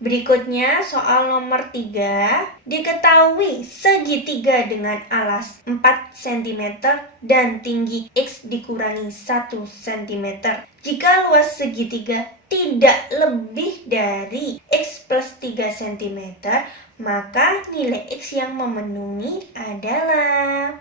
Berikutnya soal nomor 3. Diketahui segitiga dengan alas 4 cm dan tinggi X dikurangi 1 cm. Jika luas segitiga tidak lebih dari X plus 3 cm, maka nilai X yang memenuhi adalah...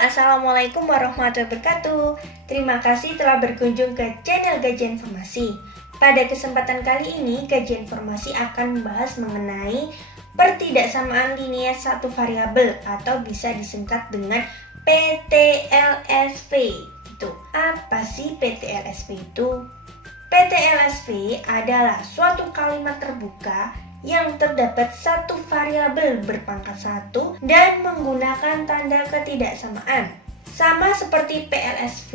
Assalamualaikum warahmatullahi wabarakatuh. Terima kasih telah berkunjung ke channel Gaji Informasi. Pada kesempatan kali ini, Gaji Informasi akan membahas mengenai pertidaksamaan linear satu variabel atau bisa disingkat dengan PTLSV. Itu apa sih PTLSV itu? PTLSV adalah suatu kalimat terbuka yang terdapat satu variabel berpangkat 1 dan menggunakan tanda ketidaksamaan. Sama seperti PLSV,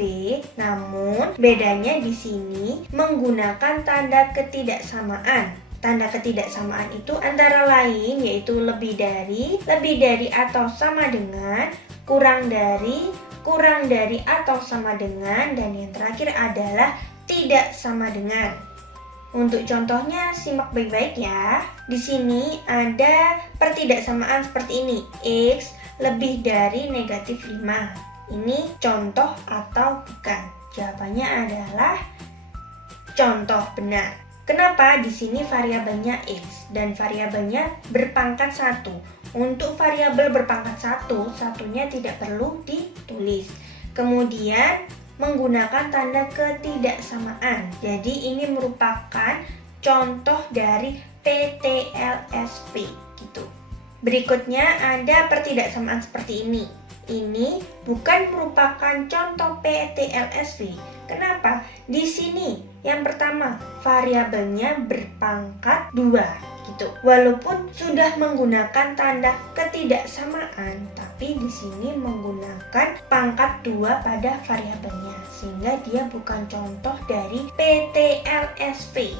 namun bedanya di sini menggunakan tanda ketidaksamaan. Tanda ketidaksamaan itu antara lain yaitu lebih dari atau sama dengan, kurang dari atau sama dengan, dan yang terakhir adalah tidak sama dengan. Untuk contohnya simak baik-baik ya. Di sini ada pertidaksamaan seperti ini. X lebih dari negatif 5. Ini contoh atau bukan? Jawabannya adalah contoh benar. Kenapa di sini variabelnya X dan variabelnya berpangkat 1? Untuk variabel berpangkat 1, satunya tidak perlu ditulis. Kemudian menggunakan tanda ketidaksamaan. Jadi ini merupakan contoh dari PTLSV gitu. Berikutnya ada pertidaksamaan seperti ini. Ini bukan merupakan contoh PTLSV. Kenapa? Di sini yang pertama variabelnya berpangkat 2 gitu. Walaupun sudah menggunakan tanda ketidaksamaan, tapi di sini menggunakan pangkat 2 pada variabelnya, sehingga dia bukan contoh dari PTLSV.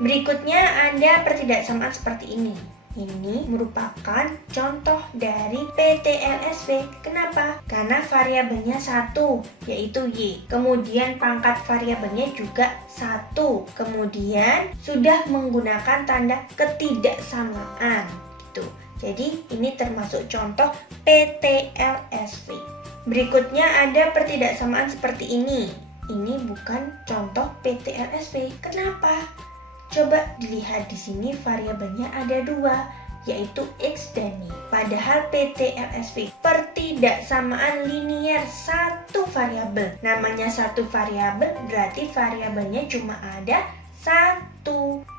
Berikutnya ada pertidaksamaan seperti ini. Ini merupakan contoh dari PTLSV. Kenapa? Karena variabelnya 1, yaitu Y. Kemudian pangkat variabelnya juga 1. Kemudian sudah menggunakan tanda ketidaksamaan. Gitu. Jadi ini termasuk contoh PTLSV. Berikutnya ada pertidaksamaan seperti ini. Ini bukan contoh PTLSV. Kenapa? Coba dilihat di sini variabelnya ada 2, yaitu X dan Y. Padahal PTLSV pertidaksamaan linear satu variabel. Namanya satu variabel berarti variabelnya cuma ada 1.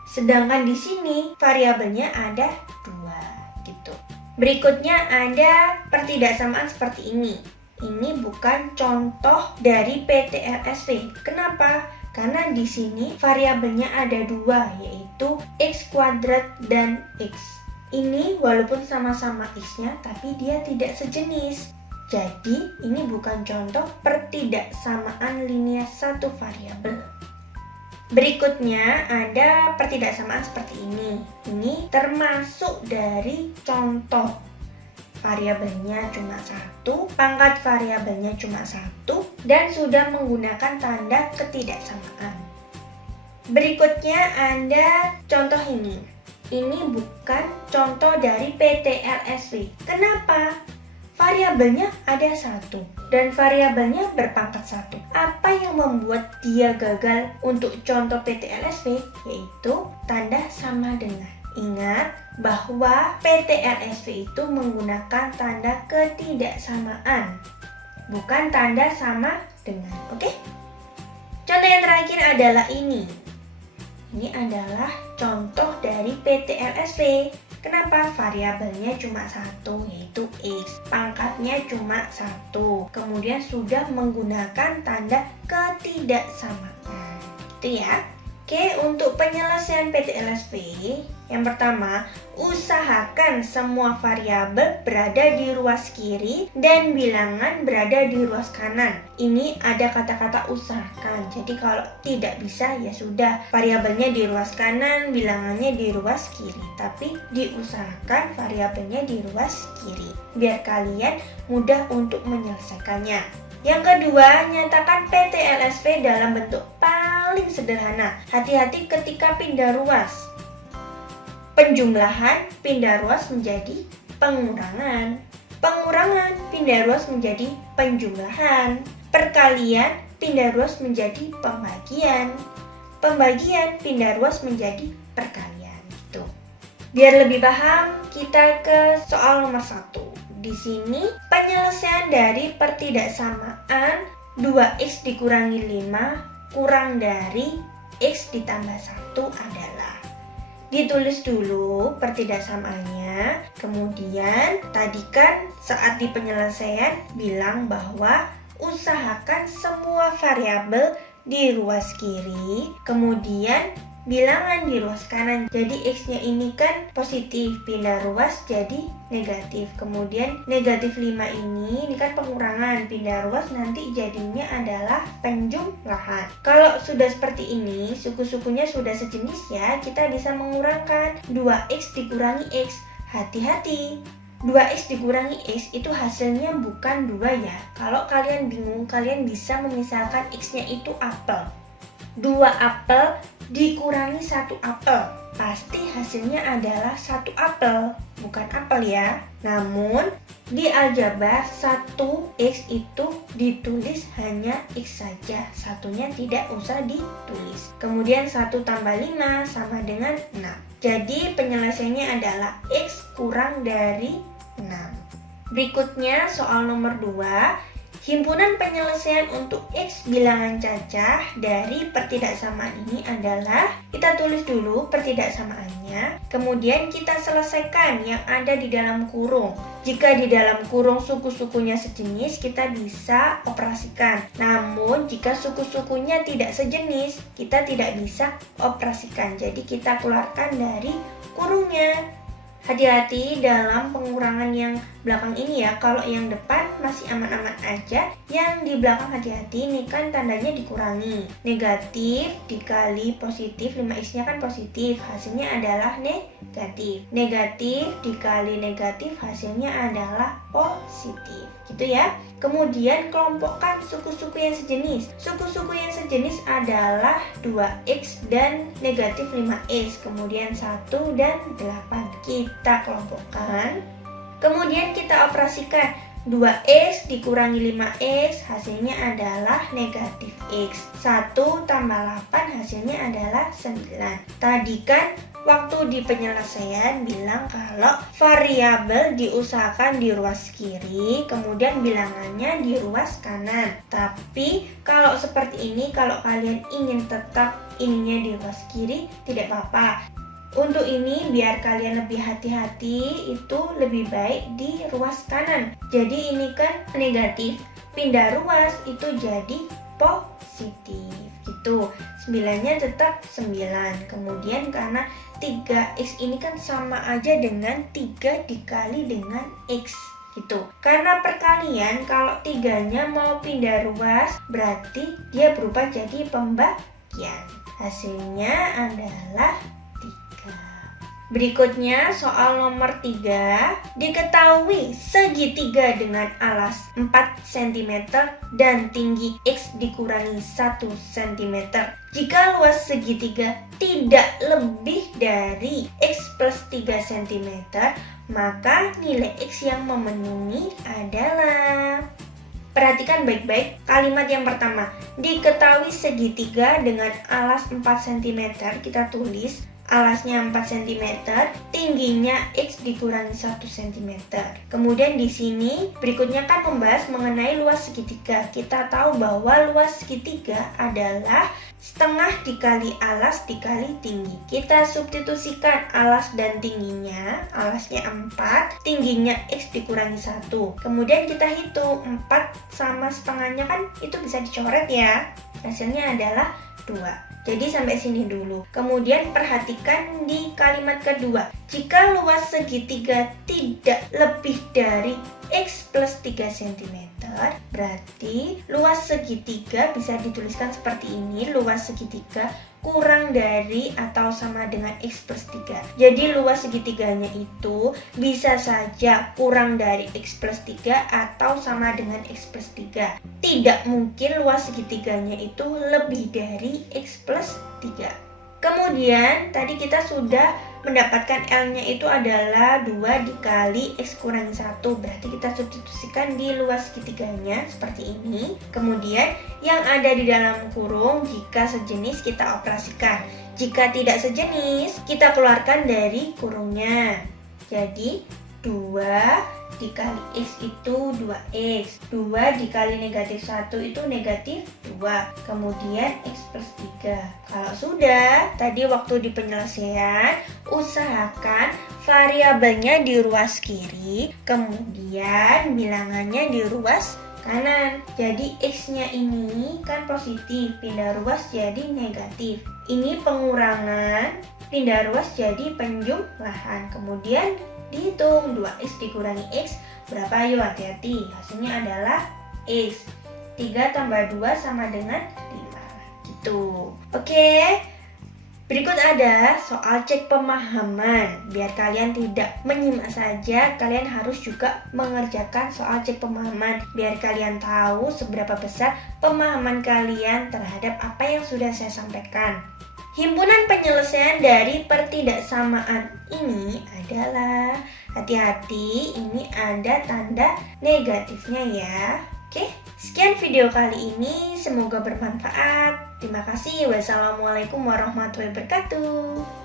Sedangkan di sini variabelnya ada 2 gitu. Berikutnya ada pertidaksamaan seperti ini. Ini bukan contoh dari PTLSV. Kenapa? Karena di sini variabelnya ada 2, yaitu X kuadrat dan X. Ini walaupun sama-sama X-nya, tapi dia tidak sejenis. Jadi ini bukan contoh pertidaksamaan linear satu variabel. Berikutnya ada pertidaksamaan seperti ini. Ini termasuk dari contoh. Variabelnya cuma 1, pangkat variabelnya cuma 1, dan sudah menggunakan tanda ketidaksamaan. Berikutnya ada contoh ini. Ini bukan contoh dari PTLSV. Kenapa? variabelnya ada 1 dan variabelnya berpangkat 1. Apa yang membuat dia gagal untuk contoh PT-LSV? Yaitu tanda sama dengan. Ingat bahwa PT-LSV itu menggunakan tanda ketidaksamaan, bukan tanda sama dengan. Oke? Contoh yang terakhir adalah ini. Ini adalah contoh dari PT-LSV. Kenapa? Variabelnya cuma 1, yaitu X. Pangkatnya cuma 1. Kemudian sudah menggunakan tanda ketidaksamaan. Itu ya. Oke, untuk penyelesaian PT-LSV, yang pertama, usahakan semua variabel berada di ruas kiri dan bilangan berada di ruas kanan. Ini ada kata-kata usahakan. Jadi kalau tidak bisa ya sudah, variabelnya di ruas kanan, bilangannya di ruas kiri. Tapi diusahakan variabelnya di ruas kiri, biar kalian mudah untuk menyelesaikannya. Yang kedua, nyatakan PT-LSV dalam bentuk paling sederhana. Hati-hati ketika pindah ruas. Penjumlahan pindah ruas menjadi pengurangan. Pengurangan pindah ruas menjadi penjumlahan. Perkalian pindah ruas menjadi pembagian. Pembagian pindah ruas menjadi perkalian. Gitu. Biar lebih paham, kita ke soal nomor 1. Di sini penyelesaian dari pertidaksamaan 2x dikurangi 5 kurang dari x ditambah 1 adalah. Ditulis dulu pertidaksamaannya. Kemudian tadi kan saat di penyelesaian bilang bahwa usahakan semua variabel di ruas kiri, kemudian bilangan di ruas kanan. Jadi X-nya ini kan positif, pindah ruas jadi negatif. Kemudian negatif 5 ini kan pengurangan, pindah ruas nanti jadinya adalah penjumlahan. Kalau sudah seperti ini, suku-sukunya sudah sejenis ya, kita bisa mengurangkan 2X dikurangi X. Hati-hati, 2X dikurangi X itu hasilnya bukan 2 ya. Kalau kalian bingung, kalian bisa memisalkan X-nya itu apel. 2 apel dikurangi 1 apel, pasti hasilnya adalah 1 apel, bukan apel ya. Namun di aljabar 1x itu ditulis hanya x saja, satunya tidak usah ditulis. Kemudian 1 tambah 5 sama dengan 6. Jadi penyelesaiannya adalah x kurang dari 6. Berikutnya soal nomor 2. Himpunan penyelesaian untuk X bilangan cacah dari pertidaksamaan ini adalah, kita tulis dulu pertidaksamaannya, kemudian kita selesaikan yang ada di dalam kurung. Jika di dalam kurung suku-sukunya sejenis, kita bisa operasikan. Namun jika suku-sukunya tidak sejenis, kita tidak bisa operasikan. Jadi kita keluarkan dari kurungnya. Hati-hati dalam pengurangan yang belakang ini ya. Kalau yang depan masih aman-aman aja, yang di belakang hati-hati, ini kan tandanya dikurangi. Negatif dikali positif, 5x-nya kan positif, hasilnya adalah negatif. Negatif dikali negatif, hasilnya adalah positif. Gitu ya. Kemudian kelompokkan suku-suku yang sejenis. Suku-suku yang sejenis adalah 2x dan negatif 5x, kemudian 1 dan 8. Kita kelompokkan. Kemudian kita operasikan. 2x dikurangi 5x hasilnya adalah negatif x. 1 tambah 8 hasilnya adalah 9. Tadi kan waktu di penyelesaian bilang kalau variabel diusahakan di ruas kiri, kemudian bilangannya di ruas kanan. Tapi kalau seperti ini, kalau kalian ingin tetap ininya di ruas kiri, tidak apa-apa. Untuk ini biar kalian lebih hati-hati, itu lebih baik di ruas kanan. Jadi ini kan negatif, pindah ruas itu jadi positif gitu. 9-nya tetap 9. Kemudian karena 3x ini kan sama aja dengan 3 dikali dengan x gitu. Karena perkalian, kalau 3-nya mau pindah ruas berarti dia berubah jadi pembagian. Hasilnya adalah 3. Berikutnya soal nomor 3. Diketahui segitiga dengan alas 4 cm dan tinggi X dikurangi 1 cm. Jika luas segitiga tidak lebih dari X plus 3 cm, maka nilai X yang memenuhi adalah... Perhatikan baik-baik kalimat yang pertama. Diketahui segitiga dengan alas 4 cm, kita tulis alasnya 4 cm, tingginya X dikurangi 1 cm. Kemudian di sini berikutnya kan membahas mengenai luas segitiga. Kita tahu bahwa luas segitiga adalah setengah dikali alas dikali tinggi. Kita substitusikan alas dan tingginya. Alasnya 4, tingginya X dikurangi 1. Kemudian kita hitung 4 sama setengahnya kan itu bisa dicoret ya. Hasilnya adalah 2. Jadi sampai sini dulu. Kemudian perhatikan di kalimat kedua. Jika luas segitiga tidak lebih dari X plus 3 cm, berarti luas segitiga bisa dituliskan seperti ini. Luas segitiga kurang dari atau sama dengan X plus 3. Jadi luas segitiganya itu bisa saja kurang dari X plus 3 atau sama dengan X plus 3. Tidak mungkin luas segitiganya itu lebih dari X plus 3. Kemudian tadi kita sudah mendapatkan L-nya itu adalah 2 dikali X kurangi 1. Berarti kita substitusikan di luas segitiganya seperti ini. Kemudian yang ada di dalam kurung jika sejenis kita operasikan. Jika tidak sejenis kita keluarkan dari kurungnya. Jadi 2 dikali X itu 2X. 2 dikali negatif 1 itu negatif 2. Kemudian X plus 3. Kalau sudah, tadi waktu di penyelesaian, usahakan variabelnya di ruas kiri, kemudian bilangannya di ruas kanan. Jadi X-nya ini kan positif, pindah ruas jadi negatif. Ini pengurangan, pindah ruas jadi penjumlahan. Kemudian dihitung 2X dikurangi X berapa? Ayo hati-hati, hasilnya adalah X. 3 tambah 2 sama dengan 5 gitu. Oke, berikut ada soal cek pemahaman. Biar kalian tidak menyimak saja, kalian harus juga mengerjakan soal cek pemahaman. Biar kalian tahu seberapa besar pemahaman kalian terhadap apa yang sudah saya sampaikan. Himpunan penyelesaian dari pertidaksamaan ini adalah, hati-hati, ini ada tanda negatifnya ya. Oke, sekian video kali ini, semoga bermanfaat. Terima kasih. Wassalamualaikum warahmatullahi wabarakatuh.